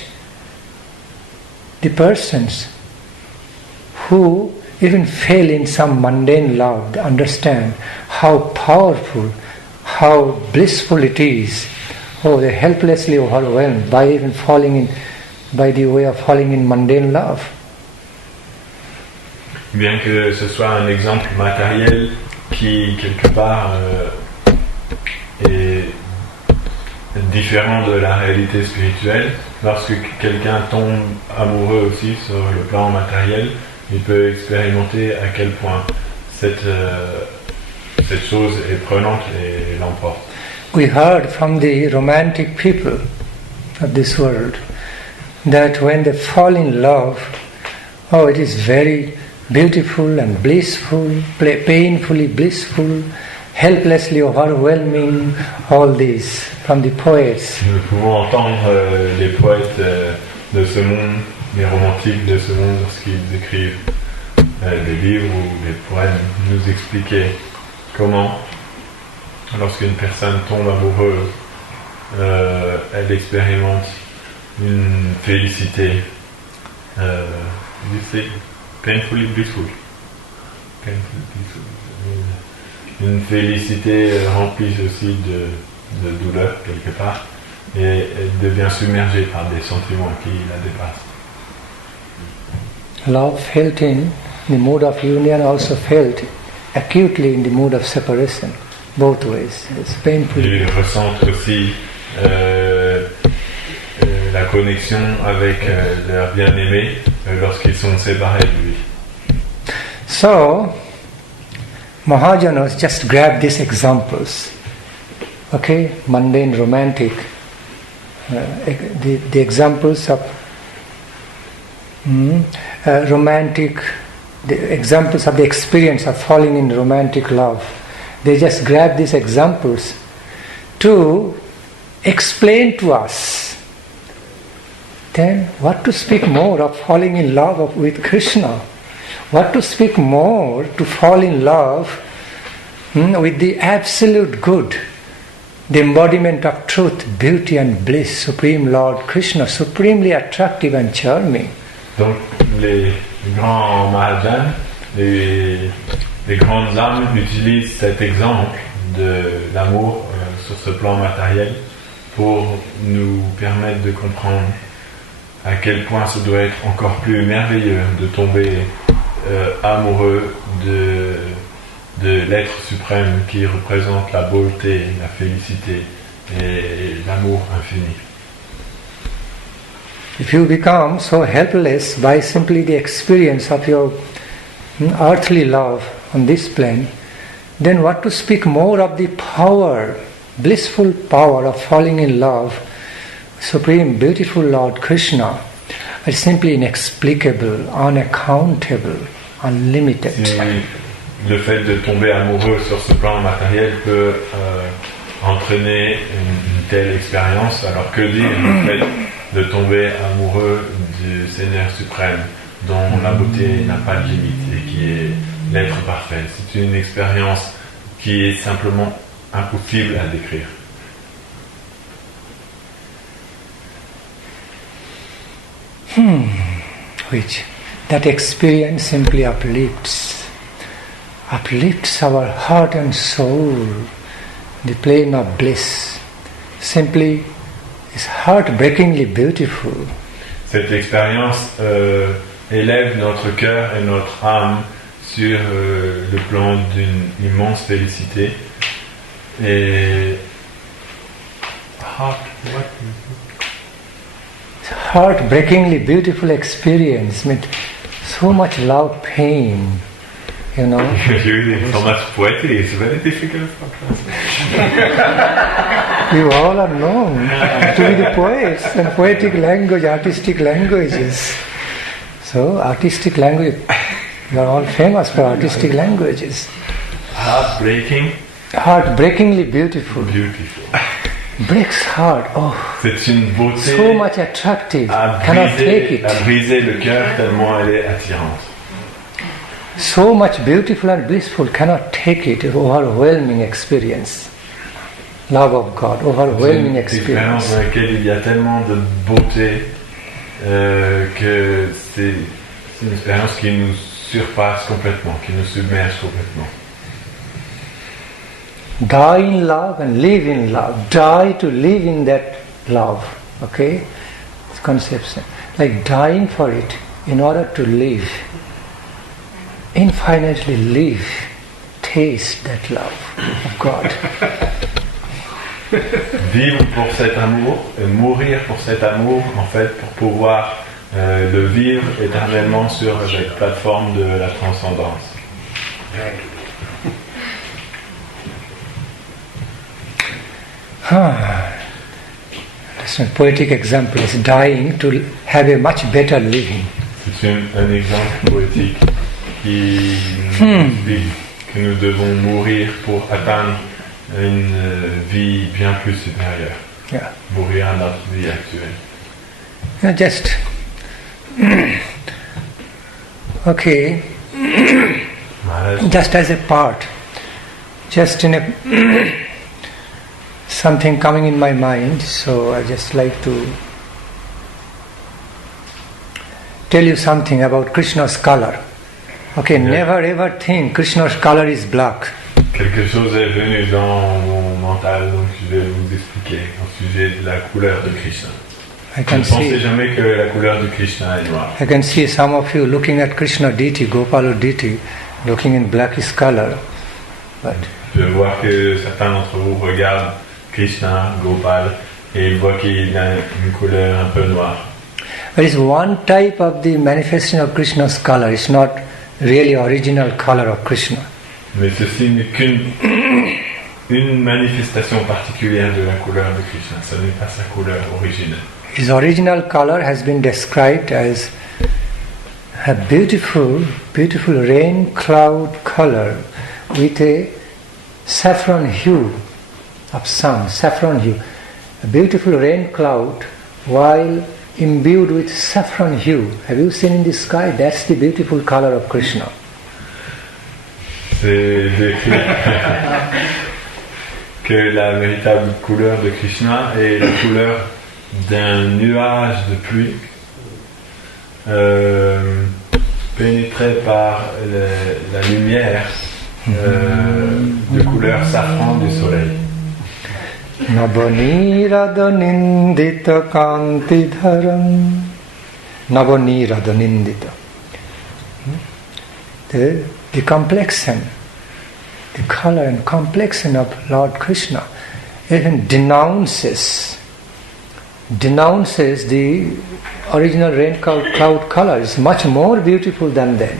the persons who even fail in some mundane love understand how powerful, how blissful it is. Oh, they're helplessly overwhelmed by even by the way of falling in mundane love. Bien que ce soit un exemple matériel qui, quelque part, est différent de la réalité spirituelle, lorsque quelqu'un tombe amoureux aussi sur le plan matériel, il peut expérimenter à quel point cette chose est prenante et l'emporte. We heard from the romantic people of this world that when they fall in love, oh, it is very beautiful and blissful, painfully blissful, helplessly overwhelming, all these from the poets. Nous pouvons entendre les poètes de ce monde, les romantiques de ce monde, lorsqu'ils écrivent des livres ou des poèmes, nous expliquer comment, lorsqu'une personne tombe amoureuse, elle expérimente une félicité, painfully blissful. Une félicité remplie aussi de douleur quelque part, et elle devient submergée par des sentiments qui la dépassent. Love felt in the mood of union, also felt acutely in the mood of separation, both ways. It's painful. Ils ressentent aussi la connexion avec leur bien-aimé lorsqu'ils sont séparés de lui. So, Mahajanas just grab these examples, okay, mundane, romantic, the examples of romantic, the examples of the experience of falling in romantic love. They just grab these examples to explain to us then what to speak more of falling in love with Krishna. What to speak more to fall in love with the absolute good, the embodiment of truth, beauty and bliss, Supreme Lord Krishna, supremely attractive and charming. Donc les grands Mahajans, les grandes âmes utilisent cet exemple de l'amour sur ce plan matériel pour nous permettre de comprendre à quel point ce doit être encore plus merveilleux de tomber amoureux de l'être suprême qui représente la beauté, la félicité et l'amour infini. If you become so helpless by simply the experience of your earthly love on this plane, then what to speak more of the power, blissful power of falling in love, Supreme Beautiful Lord Krishna, is simply inexplicable, unaccountable, unlimited. Si le fait de tomber amoureux sur ce plan matériel peut entraîner une telle expérience, alors que dire le fait de tomber amoureux du Seigneur suprême, dont la beauté n'a pas de limite et qui est l'être parfait. C'est une expérience qui est simplement impossible à décrire. Which that experience simply uplifts our heart and soul, the plane of bliss. Simply is heartbreakingly beautiful. Cette expérience élève notre cœur et notre âme sur le plan d'une immense félicité et heartbreakingly beautiful experience with so much love, pain, you know. Using so much poetry, it's very difficult for us. You all are known to be the poets and poetic language, artistic languages. So, artistic language, you are all famous for artistic languages. Heartbreakingly beautiful. Breaks heart. Oh, c'est une beauté so much attractive. Cannot take it. À briser le cœur tellement elle est attirante. So much beautiful and blissful. Cannot take it. Overwhelming experience. Love of God. Overwhelming experience. C'est une expérience dans laquelle il y a tellement de beauté que c'est une expérience qui nous surpasse complètement, qui nous submerge complètement. Die in love and live in love. Die to live in that love. Okay? It's conception. Like dying for it in order to live. Infinitely live. Taste that love of God. Vivre pour cet amour, et mourir pour cet amour, en fait, pour pouvoir le vivre éternellement sur la plateforme de la transcendance. That's a poetic example. Is dying to have a much better living. C'est un exemple poétique qui nous dit que nous devons mourir pour atteindre une vie bien plus supérieure. Yeah. Mourir à notre vie actuelle. Just okay. Just as a part, just in a something coming in my mind, so I just like to tell you something about Krishna's color. Okay, yeah. Never ever think Krishna's color is black. Quelque chose est venu dans mon mental, donc je vais vous expliquer au sujet de la couleur de Krishna. Ne pensez jamais que la couleur de Krishna est noire. I can see some of you looking at Krishna deity, Gopala deity, looking in blackish color. But je vois que certains d'entre vous regardent Krishna, Gopal, et ils voient qu'il a une couleur un peu noire. There is one type of the manifestation of Krishna's color. It's not really original color of Krishna. Mais ceci n'est qu'une manifestation particulière de la couleur de Krishna. Ce n'est pas sa couleur originelle. His original color has been described as a beautiful, beautiful rain cloud color with a saffron hue of sun, saffron hue. A beautiful rain cloud while imbued with saffron hue. Have you seen in the sky? That's the beautiful color of Krishna. C'est décrit que la véritable couleur de Krishna est la couleur d'un nuage de pluie pénétré par la lumière de couleur safran du soleil. Nabonirada kantidharam. Nabonirada nindita. the complexion, the color and complexion of Lord Krishna, even denounces the original rain cloud color. Is much more beautiful than that.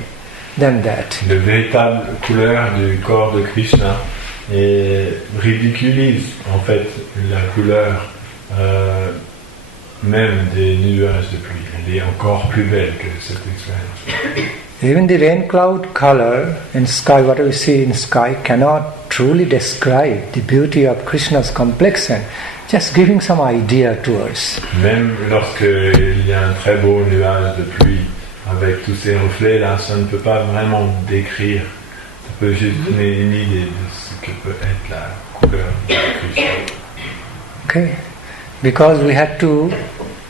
La véritable couleur du corps de Krishna ridiculise en fait la couleur même des nuages de pluie. Elle est encore plus belle que cette expérience. Even the rain cloud color in sky, what we see in sky, cannot truly describe the beauty of Krishna's complexion. Just giving some idea to us. Même lorsqu'il y a un très beau nuage de pluie avec tous ces reflets là, ça ne peut pas vraiment décrire. Ça peut juste donner une idée de ce que peut être la couleur de Krishna. Okay, because we had to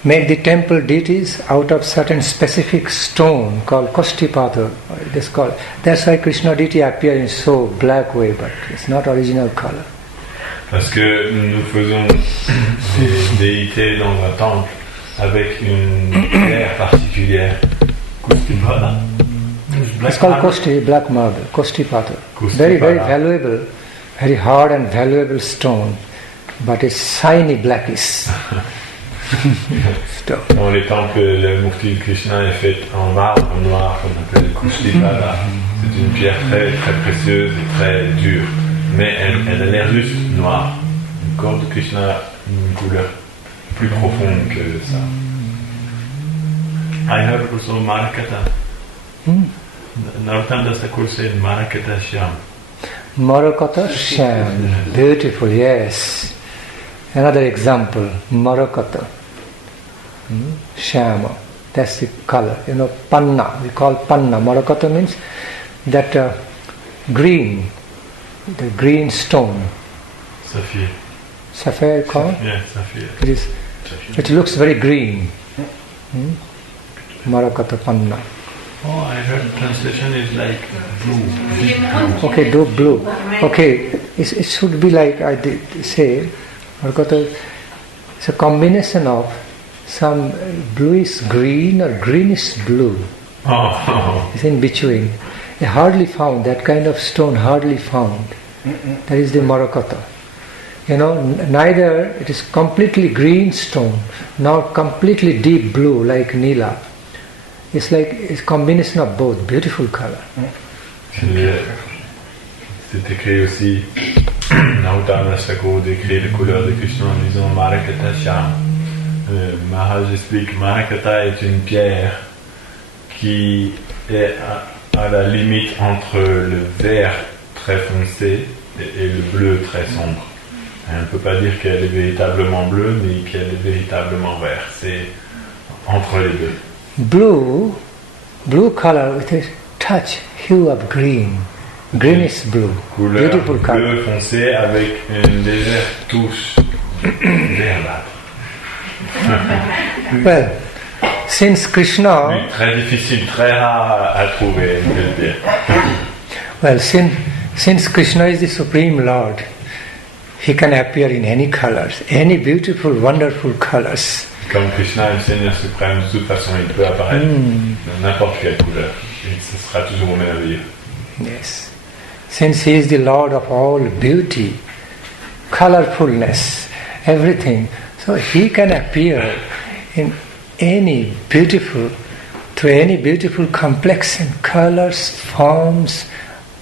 make the temple deities out of certain specific stone called Kostipata. It is called. That's why Krishna deity appears in so black way, but it's not original color. Parce que nous faisons des déités dans un temple avec une pierre particulière. Kostipata. It's called black marble, Kostipata. Very, very valuable, very hard and valuable stone, but it's shiny blackish. Dans les temples, le Murti de Krishna est fait en marbre noir qu'on appelle Kostipata. C'est une pierre très, très précieuse et très dure. Mais elle a l'air juste noire. Le corps de Krishna a une couleur plus profonde que ça. I heard also Marakata. Narottam Das Thakur said Marakata Shyam. Marakata Shyam. Beautiful, yes. Another example, Marakata. Shyama. That's the color. Panna. We call Panna. Marakata means that green. The green stone. Sapphire. Sapphire called? Yeah, sapphire. It looks very green. Marakata Panna. Oh, I heard translation is like blue. Okay, blue. Okay, it should be like I did say. Marakata is a combination of some bluish green or greenish blue. Oh. It's in between. I hardly found that kind of stone. Hardly found. That is the Marakata. Neither it is completely green stone, nor completely deep blue like Nila. It's like a combination of both. Beautiful color. C'est écrit aussi. Narottam Das Thakur décrit les couleurs de Krishna en disant Marakata Shyam. Maharaj explique Marakata est une pierre qui est à la limite entre le vert très foncé et le bleu très sombre. On ne peut pas dire qu'elle est véritablement bleue, mais qu'elle est véritablement verte. C'est entre les deux. Blue color with a touch, hue of green. Greenish blue. Couleur beautiful color. Bleu foncé avec une légère touche verdâtre. Well, since Krishna... Oui, très difficile, très rare à trouver, je veux dire. Well, since Krishna is the Supreme Lord, he can appear in any colors, any beautiful, wonderful colors. Comme Krishna est le Seigneur suprême, de toute façon, il peut apparaître dans n'importe quelle couleur. Et ce sera toujours merveilleux. Yes. Since he is the Lord of all beauty, colorfulness, everything, so he can appear in any beautiful complexion, colors, forms,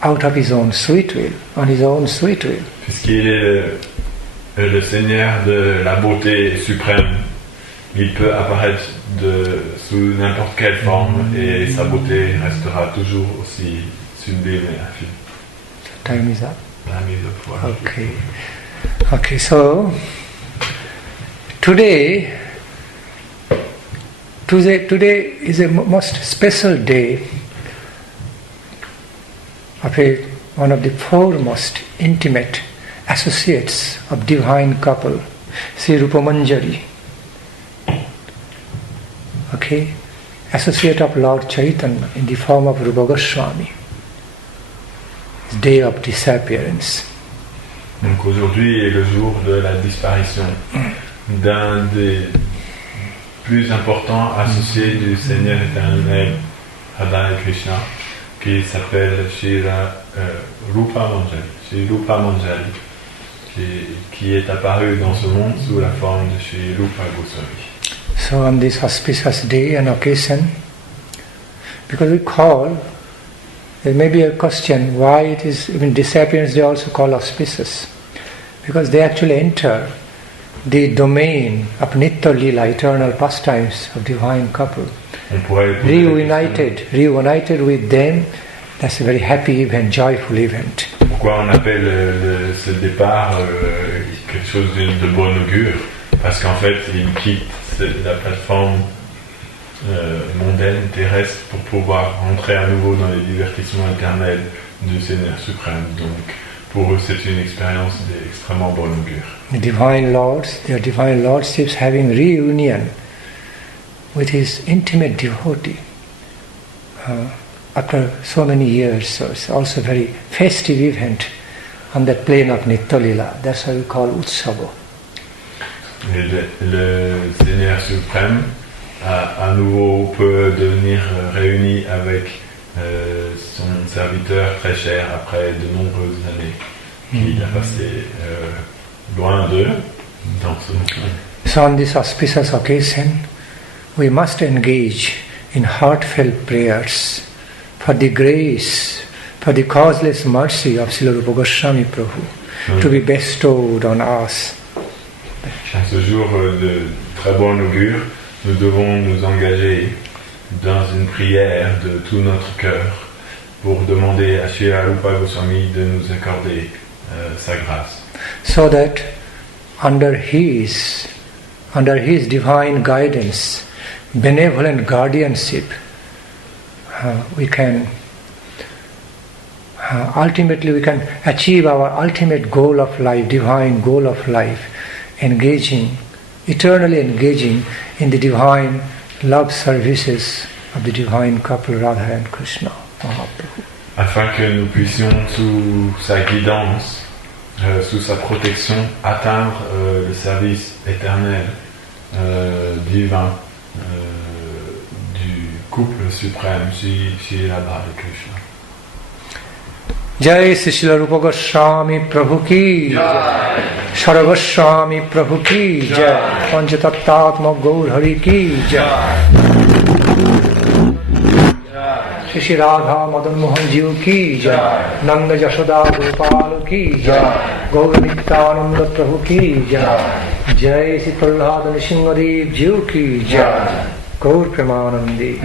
out of his own sweet will, on his own sweet will. Puisqu'il est le Seigneur de la beauté suprême, il peut apparaître sous n'importe quelle forme et sa beauté restera toujours aussi sublime et infime. Time is up. Time is up. Voilà. Okay, so today is a most special day of one of the foremost intimate associates of divine couple, Sri Rupa Manjari. Okay, associate of Lord Chaitanya in the form of Rupa Goswami. His day of disappearance. Donc aujourd'hui est le jour de la disparition d'un des plus importants associés du Seigneur éternel, Radha et Krishna, qui s'appelle Rupa Manjari, qui est apparu dans ce monde sous la forme de Sri Rupa Goswami. So on this auspicious day and occasion, because we call, there may be a question why it is, even disappearance they also call auspicious, because they actually enter the domain of Nitya Lila, eternal pastimes of divine couple. Reunited with them, that's a very happy event, joyful event. Pourquoi on appelle ce départ quelque chose de bon augure? Parce qu'en fait, il quitte la plateforme mondaine, terrestre, pour pouvoir rentrer à nouveau dans les divertissements éternels du Seigneur suprême. Donc, pour eux, c'est une expérience d'extrêmement bon augure. The divine lords, their divine lordships having reunion with his intimate devotee after so many years. So it's also a very festive event on that plane of Nitya Lila. That's why we call Utsava. Le Seigneur suprême à nouveau peut devenir réuni avec son serviteur très cher après de nombreuses années qu'il a passé loin d'eux dans ce monde. So on this auspicious occasion, we must engage in heartfelt prayers for the grace, for the causeless mercy of Srila Rupa Goswami Prabhu to be bestowed on us. À ce jour de très bon augure, nous devons nous engager dans une prière de tout notre cœur pour demander à Srila Rupa Goswami de nous accorder sa grâce. So that under his divine guidance, benevolent guardianship, we can ultimately we can achieve our ultimate goal of life, divine goal of life, eternally engaging in the divine love services of the divine couple Radha and Krishna Mahaprabhu. Afin que nous puissions, sous sa guidance, sous sa protection, atteindre le service éternel, divin, du couple suprême, Shri Radha et Krishna. Jai Sri Srila Rupa Goswami Prabhu ki Jai, Shara Goswami Prabhu ki Jai, Panchatattatma Gaur Hari ki Jai, Shri Radha Madan Mohan Jiu ki Jai, Nanda Jashoda Gopal ki Jai, Gaur Nityananda Prabhu ki Jai, Jai Sri Prahlad Nrsimhadev Jiu ki Jai, Gaur Premanandi.